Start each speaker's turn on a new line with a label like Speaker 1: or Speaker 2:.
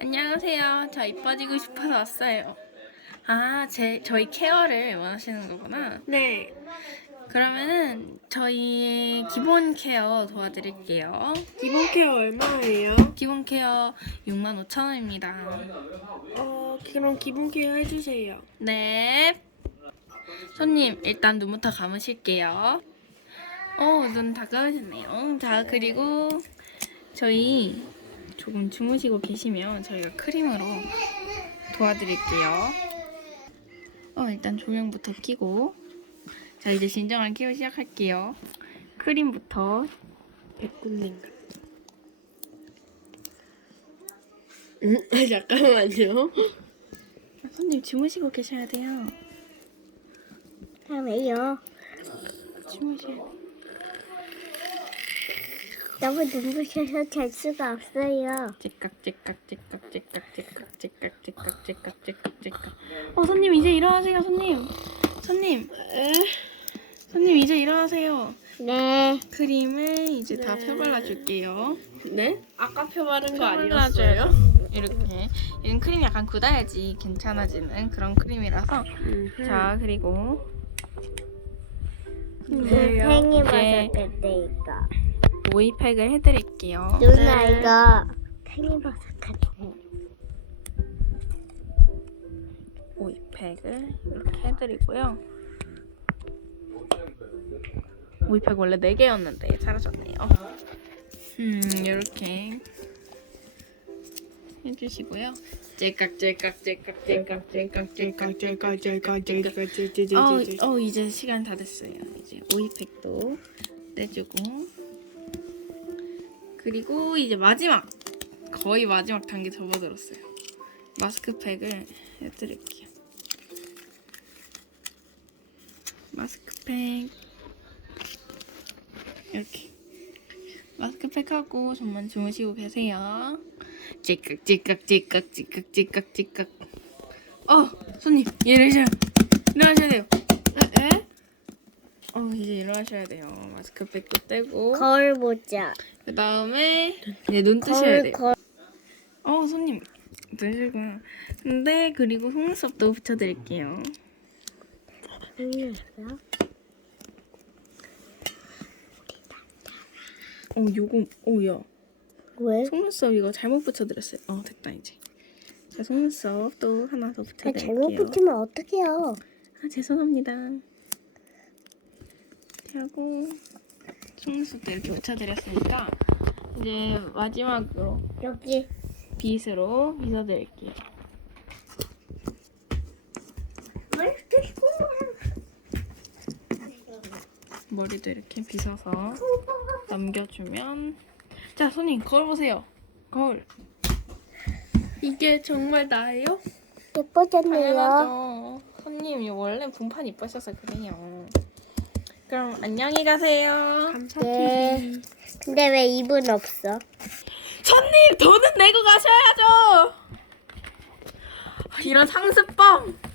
Speaker 1: 안녕하세요. 저 이뻐지고 싶어서 왔어요. 아, 제 저희 케어를 원하시는 거구나. 네. 그러면은 저희 기본 케어 도와드릴게요.
Speaker 2: 기본 케어 얼마예요?
Speaker 1: 기본 케어 6 5 0 0 0 원입니다.
Speaker 2: 어, 그럼 기본 케어 해주세요.
Speaker 1: 네. 손님, 일단 눈부터 감으실게요. 어, 눈다 감으셨네요. 자, 그리고 저희 조금 주무시고 계시면 저희가 크림으로 도와드릴게요. 어, 일단 조명부터 끼고 자, 이제 진정한 케워 시작할게요. 크림부터 백꿀린 음, 잠깐만요. 아, 손님 주무시고 계셔야 돼요.
Speaker 3: 아, 왜요?
Speaker 1: 주무셔야 돼.
Speaker 3: 너무 눈부셔서 잘 수가 없어요.
Speaker 1: 찌깍 찌깍 찌깍 찌깍 찌깍 찌깍 찌깍 찌깍 찌깍 찌깍. 어 손님 이제 일어나세요 손님. 손님. 손님 이제 일어나세요. 네. 그림을 이제 다 펴 발라줄게요.
Speaker 2: 네? 아까 펴 바른 거 아니었어요?
Speaker 1: 이렇게. 이건 크림 약간 굳어야지 괜찮아지는 그런 크림이라서. 자 그리고.
Speaker 3: 네. 팽이 맞을 때 이거.
Speaker 1: 오이팩을 해드릴게요.
Speaker 3: 누나 이거 생일 버섯 같아.
Speaker 1: 이팩을 해드리고요. 모이팩 원래 네 개였는데 사라졌네요. 음 이렇게 해주시고요. 제깍 제깍 제깍 제깍 제깍 제깍 제깍 제깍 제깍 제깍 제깍 제깍 제깍 제 제깍 제깍 제깍 제깍 제깍 제깍 제깍 제깍 그리고 이제 마지막 거의 마지막 단계 접어들었어요 마스크팩을 해드릴게요 마스크팩 이렇게 마스크팩 하고 좀만 주무시고 계세요 찌깍 찌깍 찌깍 찌깍 찌깍 찌깍 어! 손님 일어나셔야 돼셔야 돼요 어 이제 일어나셔야 돼요. 마스크 빼고 떼고.
Speaker 3: 거울 보자.
Speaker 1: 그 다음에 이제 눈 뜨셔야 돼요. 거울, 거울. 어 손님 드시고 근데 그리고 속눈썹도 붙여드릴게요. 손님. 어 요거 오야 어, 왜 속눈썹 이거 잘못 붙여드렸어요. 어 됐다 이제 자 속눈썹 또 하나 더 붙여드릴게요. 아, 잘못
Speaker 3: 붙이면 어떡해요?
Speaker 1: 아 죄송합니다. 하고 속눈썹도 이렇게 붙여드렸으니까 이제 마지막으로 여기 빗으로 빗어드릴게요. 머리도 이렇게 빗어서 남겨주면자 손님 거울 보세요 거울
Speaker 2: 이게 정말 나예요?
Speaker 3: 예뻐졌네요
Speaker 1: 당연하죠. 손님 원래 분판 이뻐셔서 그래요 그럼 안녕히 가세요.
Speaker 2: 감사합니다. 예.
Speaker 3: 근데 왜 입은 없어?
Speaker 1: 손님 돈은 내고 가셔야죠. 이런 상습범.